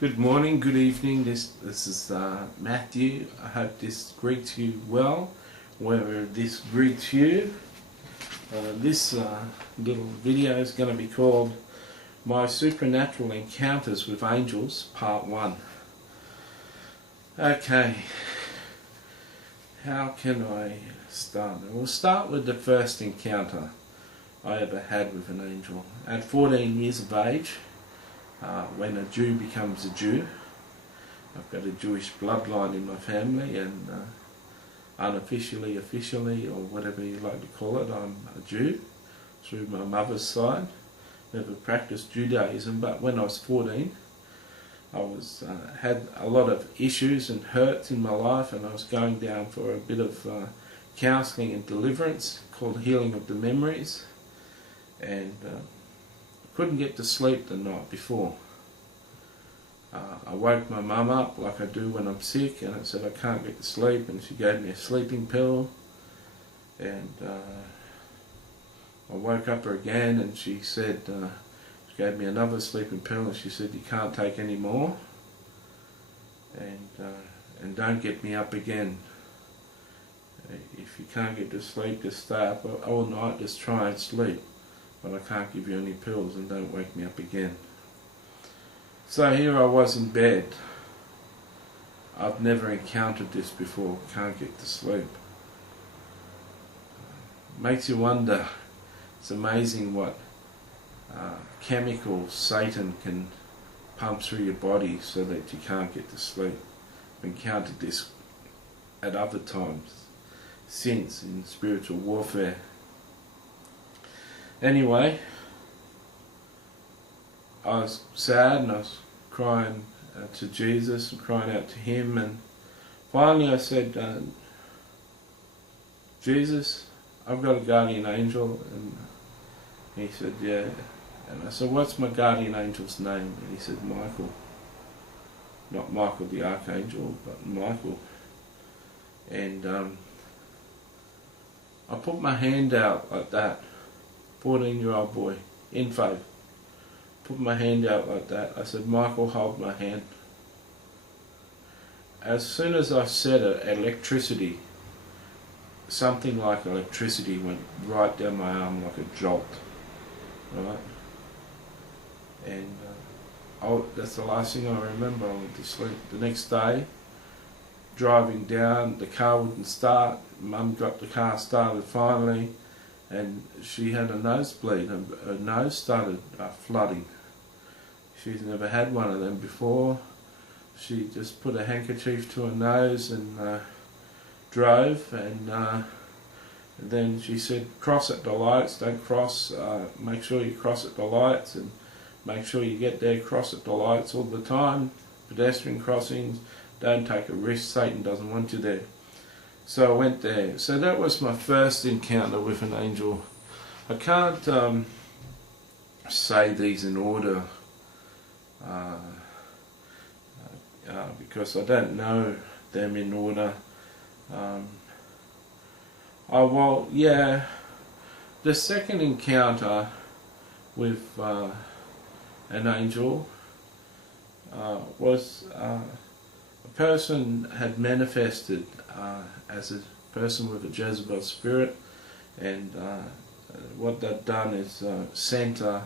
Good morning, good evening. This is Matthew. I hope this greets you well, wherever this greets you. This little video is going to be called My Supernatural Encounters with Angels, Part 1. Okay, how can I start? We'll start with the first encounter I ever had with an angel. At 14 years of age, when a Jew becomes a Jew. I've got a Jewish bloodline in my family, and unofficially, officially, or whatever you like to call it, I'm a Jew through my mother's side. Never practiced Judaism, but when I was 14, I had a lot of issues and hurts in my life, and I was going down for a bit of counselling and deliverance called Healing of the Memories, and couldn't get to sleep the night before. I woke my mum up like I do when I'm sick, and I said I can't get to sleep, and she gave me a sleeping pill, and I woke up her again, and she said, she gave me another sleeping pill, and she said you can't take any more, and don't get me up again. If you can't get to sleep, just stay up all night, just try and sleep. But I can't give you any pills, and don't wake me up again. So here I was in bed. I've never encountered this before, can't get to sleep. Makes you wonder. It's amazing what chemicals Satan can pump through your body so that you can't get to sleep. I've encountered this at other times since in spiritual warfare. Anyway, I was sad, and I was crying to Jesus and crying out to Him, and finally I said, Jesus, I've got a guardian angel. And he said, yeah. And I said, what's my guardian angel's name? And he said, Michael. Not Michael the Archangel, but Michael. And I put my hand out like that, 14-year-old boy, in faith. Put my hand out like that. I said, Michael, hold my hand. As soon as I said it, electricity, something like electricity went right down my arm like a jolt. Right? And that's the last thing I remember. I went to sleep. The next day, driving down, the car wouldn't start. Mum got the car started finally, and she had a nosebleed, and her nose started flooding. She's never had one of them before. She just put a handkerchief to her nose and drove, and then she said, cross at the lights, don't cross, make sure you cross at the lights, and make sure you get there, cross at the lights all the time, pedestrian crossings, don't take a risk, Satan doesn't want you there. So I went there. So that was my first encounter with an angel. I can't say these in order because I don't know them in order. The second encounter with an angel was a person had manifested as a person with a Jezebel spirit, and what they'd done is sent a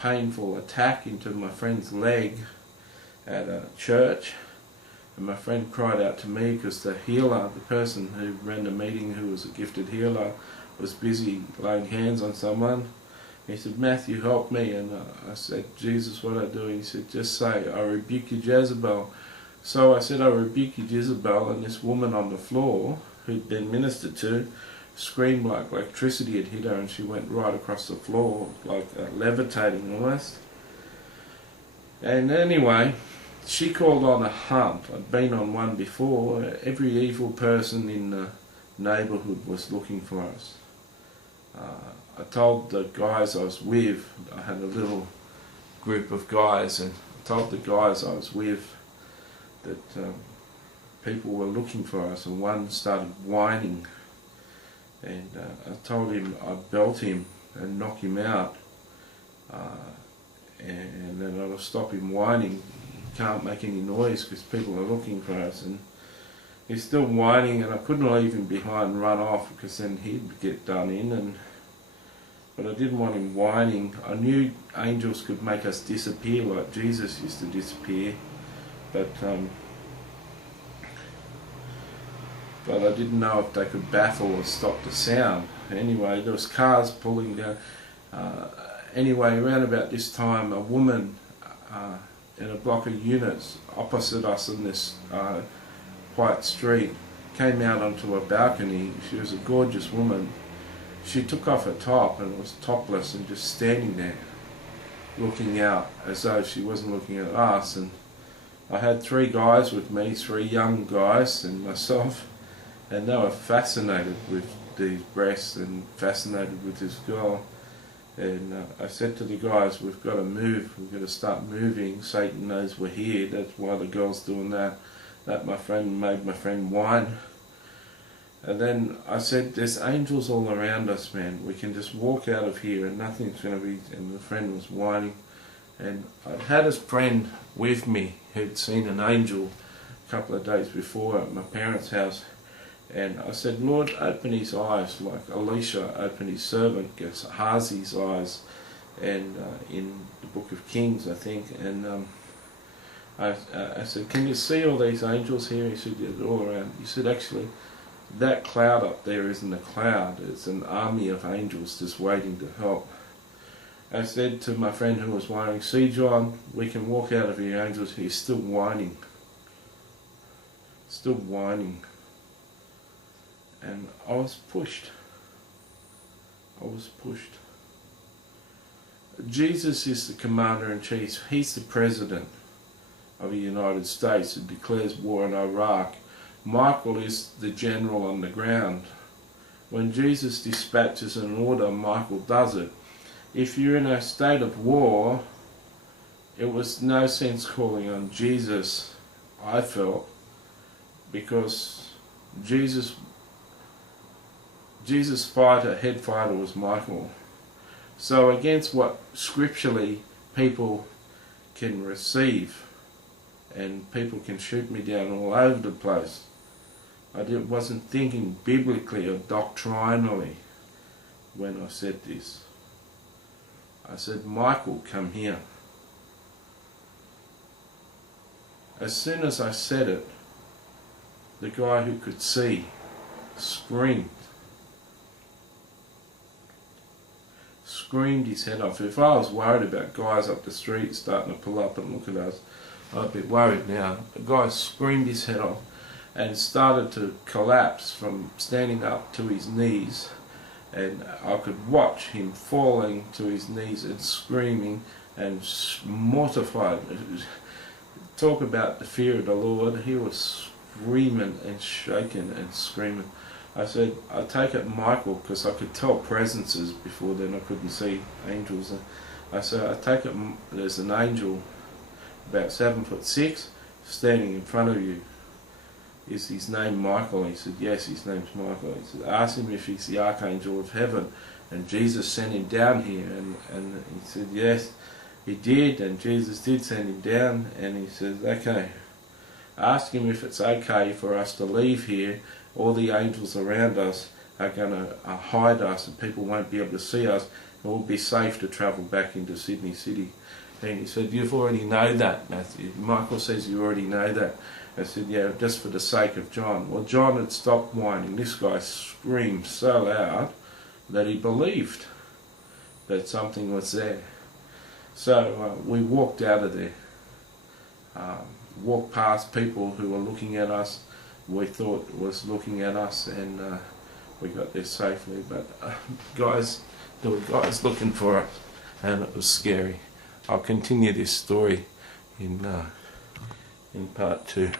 painful attack into my friend's leg at a church, and my friend cried out to me because the healer, the person who ran the meeting, who was a gifted healer, was busy laying hands on someone. He said, Matthew, help me. And I said, Jesus, what do I do? He said, just say, I rebuke you, Jezebel. So I said, I rebuke you, Jezebel, and this woman on the floor, who'd been ministered to, screamed like electricity had hit her, and she went right across the floor, like levitating almost. And anyway, she called on a hunt. I'd been on one before. Every evil person in the neighbourhood was looking for us. I told the guys I was with, I had a little group of guys, and I told the guys I was with that people were looking for us, and one started whining, and I told him I'd belt him and knock him out, and then I'll stop him whining. can't make any noise because people are looking for us. And he's still whining, and I couldn't leave him behind and run off because then he'd get done in. But I didn't want him whining. I knew angels could make us disappear like Jesus used to disappear, but I didn't know if they could baffle or stop the sound. Anyway, there was cars pulling down. Anyway, around about this time, a woman in a block of units opposite us in this quiet street came out onto a balcony. She was a gorgeous woman. She took off her top and was topless and just standing there looking out as though she wasn't looking at us. And I had 3 guys with me, 3 young guys and myself, and they were fascinated with these breasts and fascinated with this girl. And I said to the guys, we've got to move, we've got to start moving. Satan knows we're here, that's why the girl's doing that. That made my friend whine. And then I said, there's angels all around us, man. We can just walk out of here and nothing's going to be... And the friend was whining. And I'd had a friend with me who'd seen an angel a couple of days before at my parents' house. And I said, Lord, open his eyes like Elisha opened his servant Gehazi's eyes, and in the book of Kings, I think. And I said, can you see all these angels here? He said, yeah, they're all around. He said, actually, that cloud up there isn't a cloud, it's an army of angels just waiting to help. I said to my friend who was whining, see John, we can walk out of here, angels. He's still whining. Still whining. And I was pushed. I was pushed. Jesus is the Commander-in-Chief. He's the President of the United States who declares war in Iraq. Michael is the general on the ground. When Jesus dispatches an order, Michael does it. If you're in a state of war, it was no sense calling on Jesus, I felt, because Jesus' head fighter was Michael. So against what scripturally people can receive, and people can shoot me down all over the place, I wasn't thinking biblically or doctrinally when I said this. I said, Michael, come here. As soon as I said it, the guy who could see screamed his head off. If I was worried about guys up the street starting to pull up and look at us, I'd be worried now. The guy screamed his head off and started to collapse from standing up to his knees, and I could watch him falling to his knees and screaming and mortified. Talk about the fear of the Lord. He was screaming and shaking and screaming. I said, I take it Michael, because I could tell presences before then, I couldn't see angels. I said, I take it there's an angel about 7'6" standing in front of you. Is his name Michael? He said, yes, his name's Michael. He said, ask him if he's the archangel of heaven, and Jesus sent him down here. And he said, yes, he did, and Jesus did send him down. And he says, okay, ask him if it's okay for us to leave here. All the angels around us are going to hide us, and people won't be able to see us, and we'll be safe to travel back into Sydney City. And he said, you've already know that, Matthew. Michael says you already know that. I said, yeah, just for the sake of John. Well, John had stopped whining. This guy screamed so loud that he believed that something was there. So we walked out of there, walked past people who were looking at us, we thought was looking at us, and we got there safely. But there were guys looking for us, and it was scary. I'll continue this story in part 2.